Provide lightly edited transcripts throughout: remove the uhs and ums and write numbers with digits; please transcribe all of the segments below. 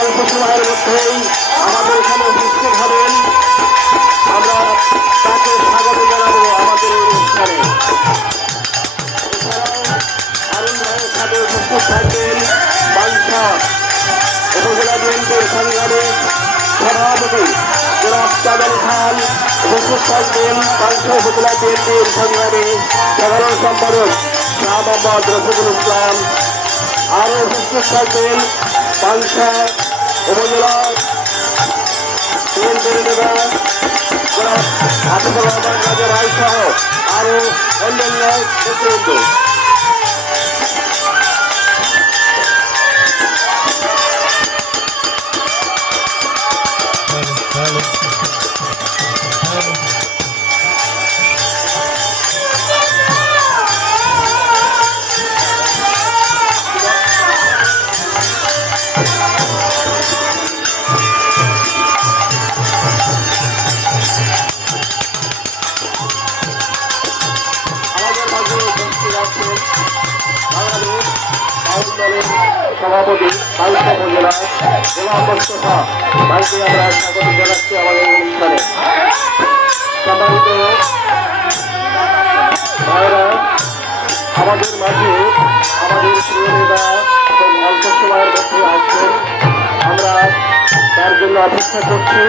অল্প সময়ের মধ্যেই আমাদের এখানে উপস্থিত হবেন। আমরা তাকে স্বাগত জানাবো আমাদের অনুষ্ঠানে। হারুন ভাইয়ের সাথে উপস্থিত থাকবেন বাঞ্ছা উপজেলা বিএনপির সংগ্রামী সভাপতি জনাব চাঁদানি খান, উপস্থিত থাকবেন বাঞ্ছা উপজেলা বিএনপির সংগ্রামী সাধারণ সম্পাদক শাহ মোহাম্মদ রফিকুল ইসলাম, আরও উপস্থিত থাকবেন বাঞ্ছা উপজেলা বিএনপির নেতা হাফিজুর রহমান রাজা রায় সহ আরো অন্যান্য নেতৃবৃন্দ। সভাপতি বাংলা উপজেলা জেলা মোস্তফা ভাইকে আমরা স্বাগত জানাচ্ছি আমাদের অনুষ্ঠানে। সম্মানিত ভাইরা, আমাদের মাঝে আমাদের প্রিয় নেতা খুব অল্প সময়ের মধ্যে আসছেন, আমরা তার জন্য অপেক্ষা করছি।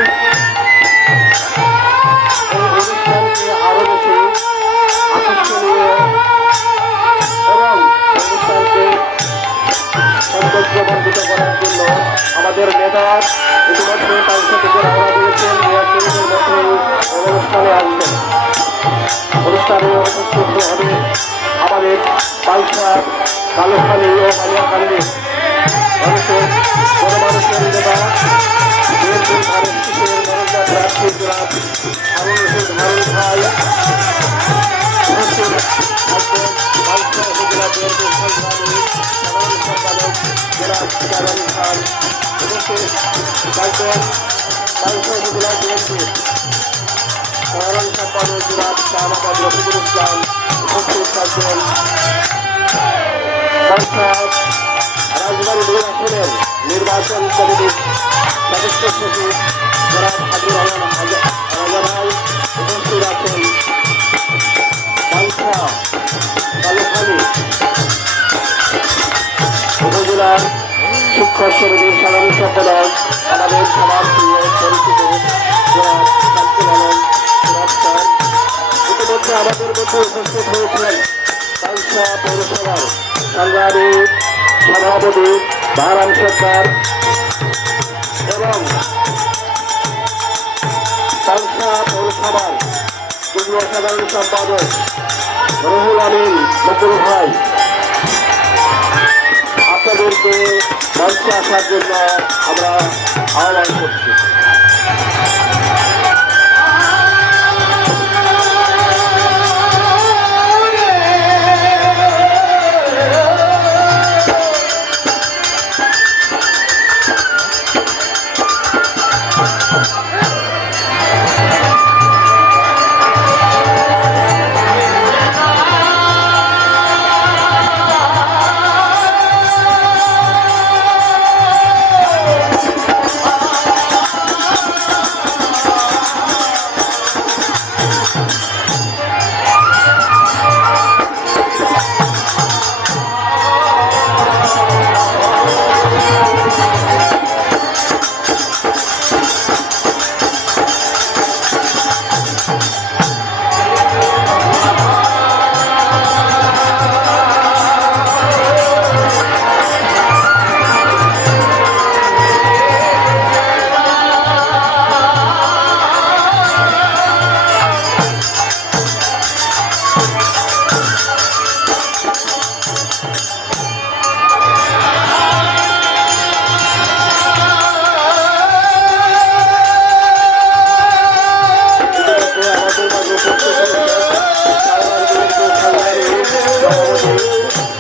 এই অনুষ্ঠানকে আরো বেশি আকর্ষণীয় এবং অনুষ্ঠানকে সৌন্দর্যমণ্ডিত করার জন্য আমাদের নেতা ইতিমধ্যে তার সাথে রওনা দিয়েছেন, মিনিটের মধ্যে অনুষ্ঠানে আসবেন। অনুষ্ঠানে উপস্থিত হবে আমাদের পালসা কালোখালী ও বালিয়াকান্দি মানুষের গণমানুষের নেতা বিএনপি ভারত কিশোরের মনোনয়ন প্রার্থী জনাব হারুন রশিদ হারুন ভাই উপস্থিত থাকবেন। পালসা উপজেলা বিএনপির সংগ্রামী সাধারণ সম্পাদক জনাব সিরাজ আলী খান উপস্থিত থাকবেন। পালসা উপজেলা বিএনপির সাধারণ সম্পাদক জনাব শাহবাদ রফিকুল ইসলাম উপস্থিত থাকবেন। পালসা রাজবাড়ী 2 আসনের নির্বাচন কমিটির সদস্য সচিব জনাব হাজুর রহমান রাজা ভাই উপস্থিত আছেন। পালসা কালোখালী উপজেলার শিক্ষক সমিতির সাধারণ সম্পাদক আমাদের সবার প্রিয় পরিচিত জনাব শামসুল আলম পুরস্কার ইতিমধ্যে আমাদের মধ্যে উপস্থিত হয়েছেন। পালসা পৌরসভার সংগ্রামী সভাপতি বাহারাম সরকার এবং পালসা পৌরসভার যুগ্ম সাধারণ সম্পাদক রুহুল আমিন মকুল ভাই, আপনাদেরকে মঞ্চে আসার জন্য আমরা আহ্বান করছি।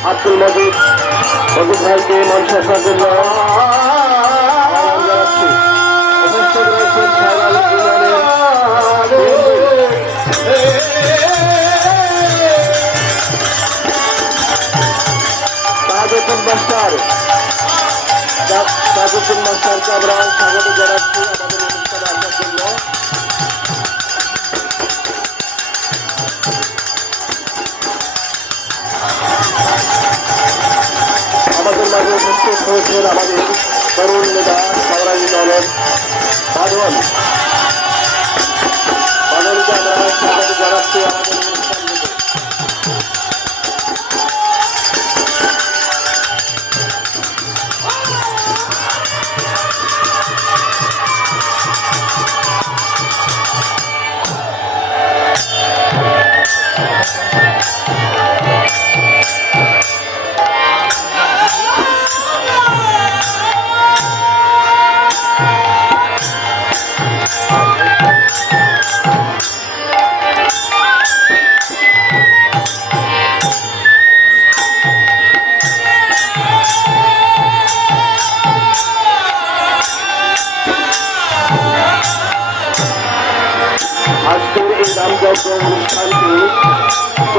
আব্দুল মজিদ ভাইকে মঞ্চে আসার জন্য আহ্বান জানাচ্ছি। উপস্থিত রয়েছেন তাজউদ্দিন মাস্টারকে আমরা স্বাগত জানাচ্ছি আমাদের অনুষ্ঠানে আসার জন্য। আমাদের মাঝে উপস্থিত হয়েছেন আমাদের তরুণ নেতা সাংগ্রামী দলের বাদলকে আমরা স্বাগত জানাচ্ছি আমাদের অনুষ্ঠান থেকে।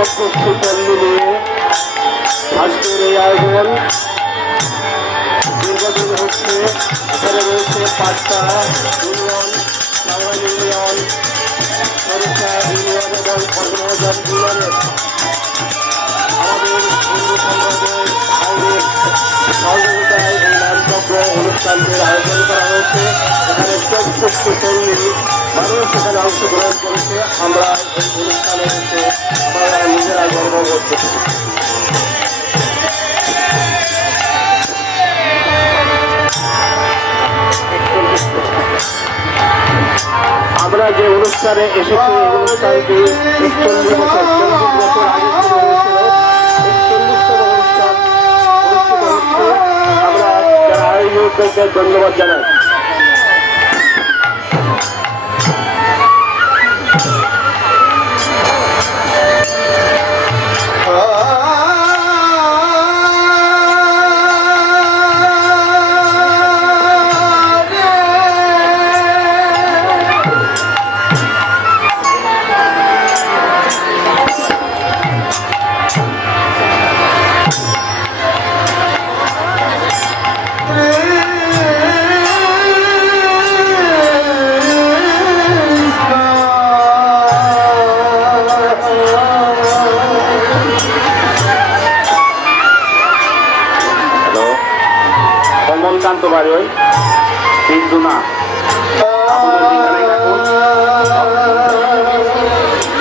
চতুর্থী পল্লী নিয়ে আজকের এই আয়োজন দীর্ঘদিন হচ্ছে। এখানে রয়েছে পাঁচতারা ইউনিয়ন, বাংলা ইউনিয়ন, সরিষা ইউনিয়ন এবং কর্মবাজার ইউনিয়নের আমাদের হিন্দু সম্প্রদায়ের ভাইদের সহযোগিতায় এই নামচক্র অনুষ্ঠানটির আয়োজন করা হয়েছে। এখানে চৌষট্টি পল্লী মানুষ এখানে অংশগ্রহণ করেছে। আমরা এই অনুষ্ঠানে এসে আমরা নিজেরা গর্ব করতে আমরা যে অনুষ্ঠানে এসেছি এই অনুষ্ঠানটি 41 বছর 40 বছর আগে শুরু হয়েছিল। 41তম অনুষ্ঠান অনুষ্ঠিত হচ্ছে। আমরা যারা আয়োজকদের ধন্যবাদ জানাই। কমলকান্ত বাড়ি ওই কিন্তু না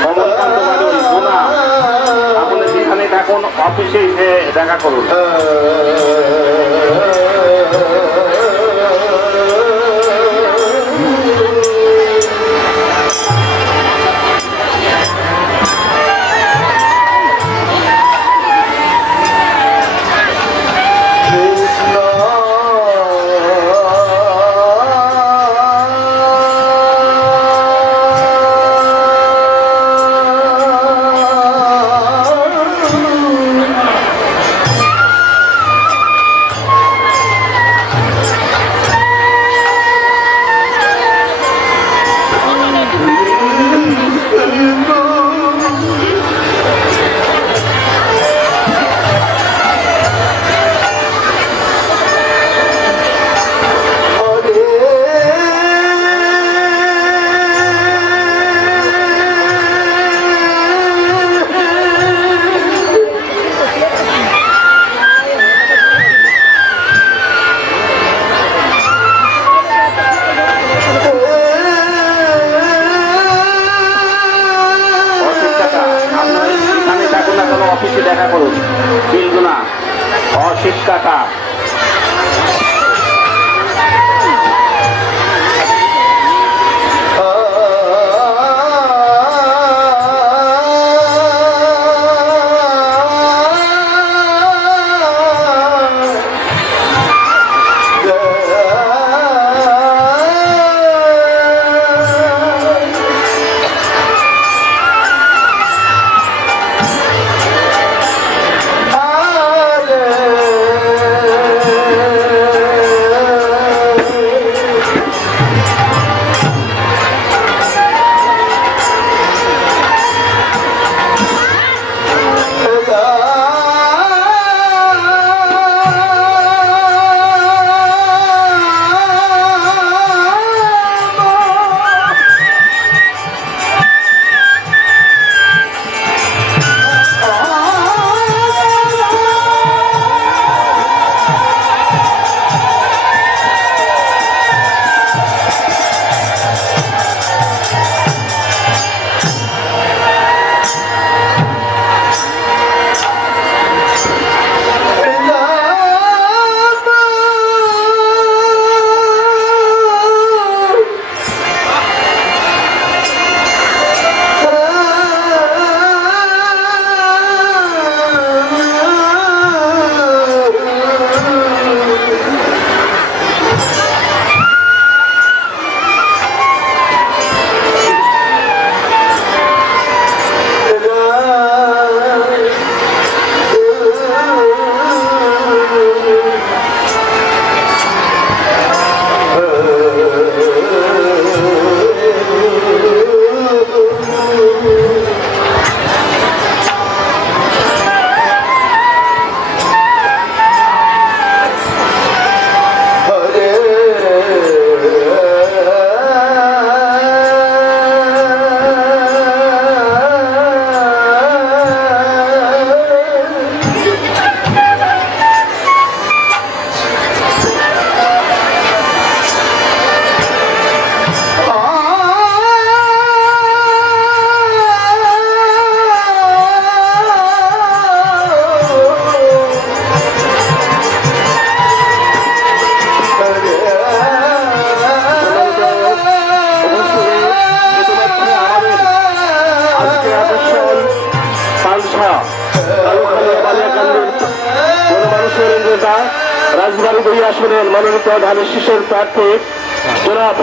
কমলকান্ত বাড়ি ওই গুনা আপনাদের যেখানে থাকুন অফিসে এসে দেখা করুন। অফিসে দেখা করুন। কিন্তু না অশিক্ষাটা কালুখালী বালিয়াকান্দির জনমানুষের নেতা রাজবাড়ী 2 আসনের মনোনীত ধানের শীষের প্রার্থী জনাব